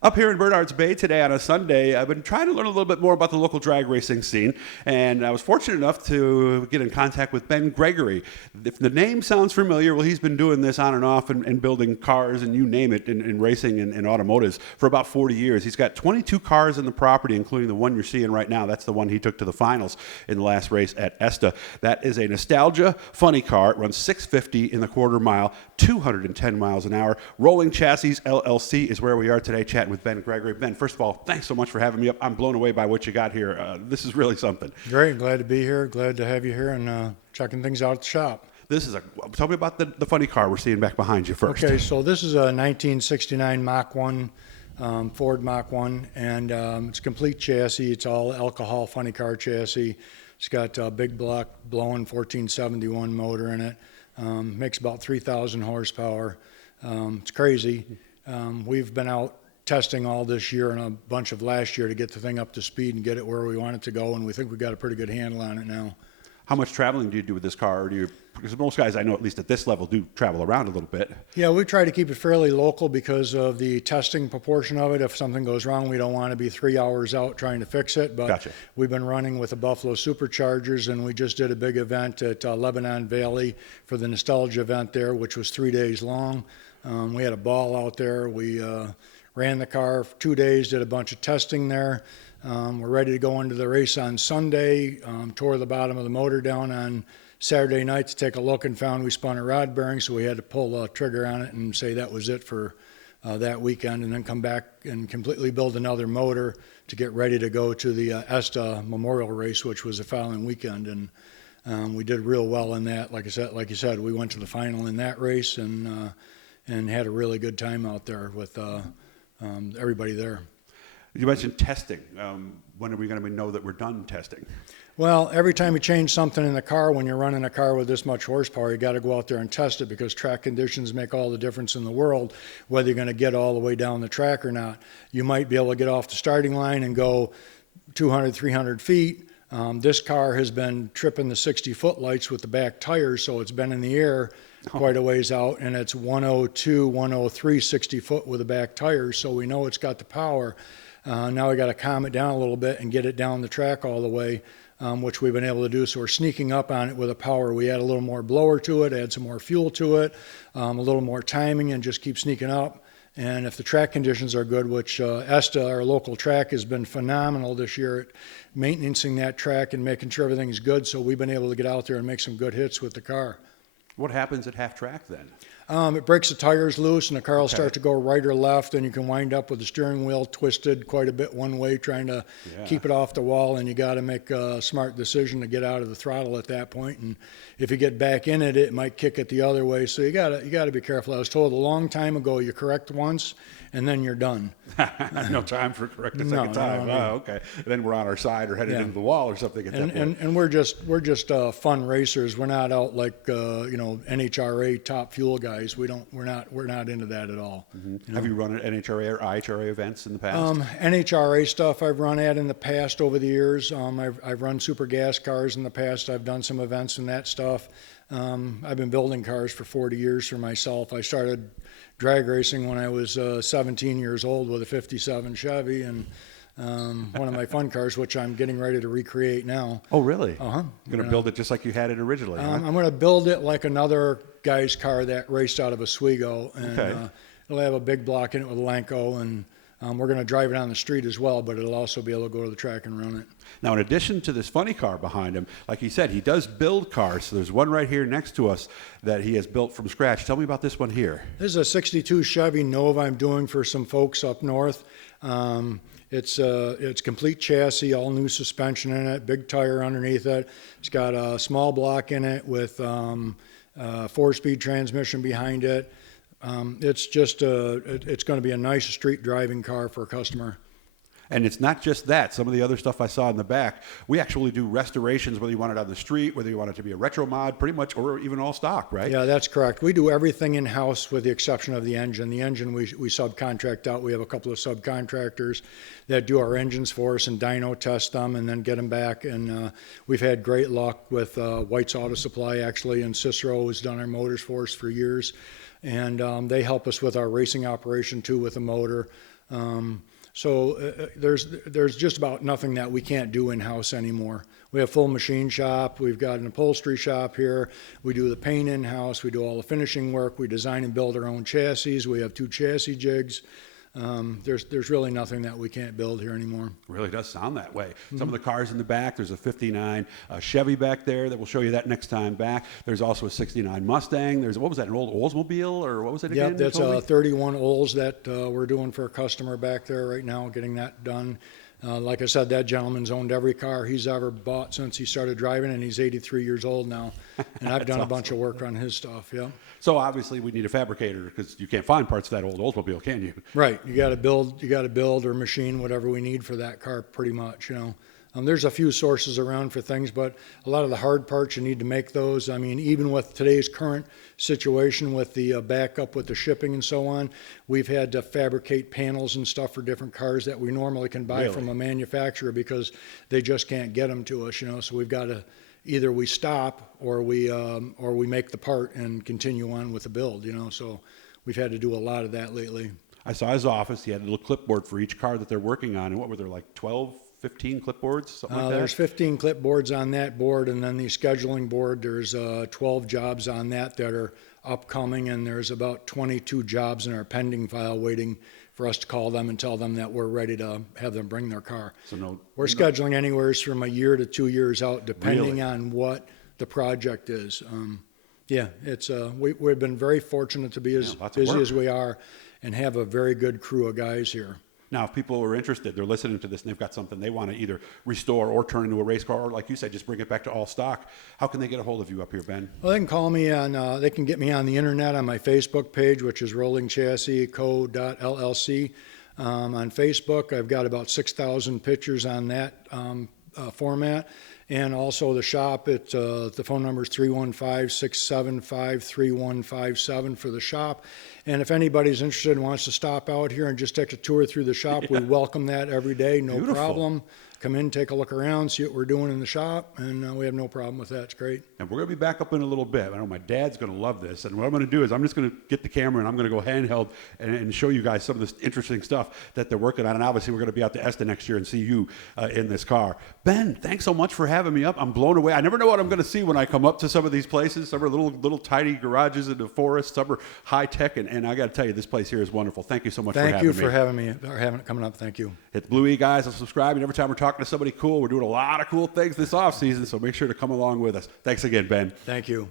Up here in Bernards Bay today on a Sunday, I've been trying to learn a little bit more about the local drag racing scene, and I was fortunate enough to get in contact with Ben Gregory. If the name sounds familiar, well, he's been doing this on and off and building cars and you name it in racing and automotives for about 40 years. He's got 22 cars in the property, including the one you're seeing right now. That's the one he took to the finals in the last race at ESTA. That is a nostalgia funny car. It runs 650 in the quarter mile, 210 miles an hour. Rolling Chassis LLC is where we are today, chatting with Ben Gregory. Ben, first of all, thanks so much for having me up. I'm blown away by what you got here. This is really something. Great, glad to be here. Glad to have you here and checking things out at the shop. Tell me about the funny car we're seeing back behind you first. Okay, so this is a 1969 Mach 1, Ford Mach 1, and it's a complete chassis. It's all alcohol funny car chassis. It's got a big block blowing 1471 motor in it. Makes about 3,000 horsepower. It's crazy. We've been out testing all this year and a bunch of last year to get the thing up to speed and get it where we want it to go, and we think we've got a pretty good handle on it now. How much traveling do you do with this car? Or because most guys I know, at least at this level, do travel around a little bit. Yeah, we try to keep it fairly local because of the testing proportion of it. If something goes wrong, we don't want to be 3 hours out trying to fix it. But Gotcha. We've been running with the Buffalo Superchargers, and we just did a big event at Lebanon Valley for the Nostalgia event there, which was 3 days long. We had a ball out there. We ran the car for 2 days, did a bunch of testing there. We're ready to go into the race on Sunday. Tore the bottom of the motor down on Saturday night to take a look and found we spun a rod bearing, so we had to pull the trigger on it and say that was it for that weekend, and then come back and completely build another motor to get ready to go to the ESTA Memorial Race, which was the following weekend. And we did real well in that. Like you said, we went to the final in that race and had a really good time out there with everybody there. You mentioned testing. When are we going to know that we're done testing? Well, every time you change something in the car, when you're running a car with this much horsepower, you got to go out there and test it because track conditions make all the difference in the world, whether you're going to get all the way down the track or not. You might be able to get off the starting line and go 200, 300 feet. This car has been tripping the 60 footlights with the back tires, so it's been in the air quite a ways out, and it's 102, 103, 60 foot with the back tires, so we know it's got the power. Now we got to calm it down a little bit and get it down the track all the way, which we've been able to do. So we're sneaking up on it with a power. We add a little more blower to it, add some more fuel to it, a little more timing, and just keep sneaking up. And if the track conditions are good, which ESTA, our local track, has been phenomenal this year at maintaining that track and making sure everything's good. So we've been able to get out there and make some good hits with the car. What happens at half track then? It breaks the tires loose, and the car will start to go right or left, and you can wind up with the steering wheel twisted quite a bit one way, trying to keep it off the wall, and you got to make a smart decision to get out of the throttle at that point. And if you get back in it, it might kick it the other way. So you got to be careful. I was told a long time ago, you correct once, and then you're done. No time for correct a second time. No. Oh, okay. Then we're on our side or headed into the wall or something at that point. And we're just fun racers. We're not out like NHRA top fuel guys. We're not into that at all. Mm-hmm. You know? Have you run at NHRA or IHRA events in the past? NHRA stuff I've run at in the past over the years. I've run super gas cars in the past. I've done some events in that stuff. I've been building cars for 40 years for myself. I started drag racing when I was 17 years old with a 57 Chevy, and one of my fun cars, which I'm getting ready to recreate now. Oh, really? Uh-huh. You're going to build it just like you had it originally, huh? I'm going to build it like another guy's car that raced out of Oswego, and it'll have a big block in it with Lanco, and we're going to drive it on the street as well, but it'll also be able to go to the track and run it. Now, in addition to this funny car behind him, like he said, he does build cars. So there's one right here next to us that he has built from scratch. Tell me about this one here. This is a 62 Chevy Nova I'm doing for some folks up north. It's complete chassis, all new suspension in it, big tire underneath it. It's got a small block in it with 4-speed transmission behind it. It's going to be a nice street driving car for a customer. And it's not just that. Some of the other stuff I saw in the back, we actually do restorations, whether you want it on the street, whether you want it to be a retro mod, pretty much, or even all stock, right? Yeah, that's correct. We do everything in-house with the exception of the engine. The engine we subcontract out. We have a couple of subcontractors that do our engines for us and dyno test them and then get them back. And we've had great luck with White's Auto Supply, actually, and Cicero has done our motors for us for years. And they help us with our racing operation, too, with the motor. There's just about nothing that we can't do in-house anymore. We have full machine shop. We've got an upholstery shop here. We do the paint in-house. We do all the finishing work. We design and build our own chassis. We have 2 chassis jigs. There's really nothing that we can't build here anymore. It really does sound that way. Some of the cars in the back, there's a 59 Chevy back there that we'll show you that next time back. There's also a 69 Mustang. What was that, an old Oldsmobile, or what was it again? Yep, that's 31 Olds that we're doing for a customer back there right now, getting that done. Like I said, that gentleman's owned every car he's ever bought since he started driving, and he's 83 years old now. And I've done a bunch of work on his stuff, yeah. So obviously we need a fabricator because you can't find parts of that old Oldsmobile, can you? Right. You got to build or machine whatever we need for that car pretty much, you know. There's a few sources around for things, but a lot of the hard parts, you need to make those. I mean, even with today's current situation with the backup with the shipping and so on, we've had to fabricate panels and stuff for different cars that we normally can buy from a manufacturer because they just can't get them to us, you know. So we've got to either we stop or we make the part and continue on with the build, you know. So we've had to do a lot of that lately. I saw his office. He had a little clipboard for each car that they're working on. And what were there, like 12, 15 clipboards, something like that? There's 15 clipboards on that board, and then the scheduling board, there's 12 jobs on that are upcoming, and there's about 22 jobs in our pending file waiting for us to call them and tell them that we're ready to have them bring their car. So we're scheduling anywhere from a year to 2 years out, depending on what the project is. It's we've been very fortunate to be as busy as we are and have a very good crew of guys here. Now, if people are interested, they're listening to this and they've got something they want to either restore or turn into a race car, or like you said, just bring it back to all stock, how can they get a hold of you up here, Ben? Well, they can call me on, they can get me on the internet on my Facebook page, which is rollingchassisco.llc. On Facebook, I've got about 6,000 pictures on that format. And also the shop, the phone number is 315-675-3157 for the shop. And if anybody's interested and wants to stop out here and just take a tour through the shop, we welcome that every day, no problem. Come in, take a look around, see what we're doing in the shop, and we have no problem with that. It's great. And we're going to be back up in a little bit. I know my dad's going to love this. And what I'm going to do is I'm just going to get the camera and I'm going to go handheld and show you guys some of this interesting stuff that they're working on. And obviously we're going to be out to ESTA next year and see you in this car. Ben, thanks so much for having me up. I'm blown away. I never know what I'm going to see when I come up to some of these places. Some are little tiny garages in the forest. Some are high tech. And I got to tell you, this place here is wonderful. Thank you so much for having me. Thank you for having me, or having it coming up. Thank you. Hit the Blue E, guys, and subscribe. And every time we're talking to somebody cool, we're doing a lot of cool things this off season, so make sure to come along with us. Thanks again, Ben. Thank you.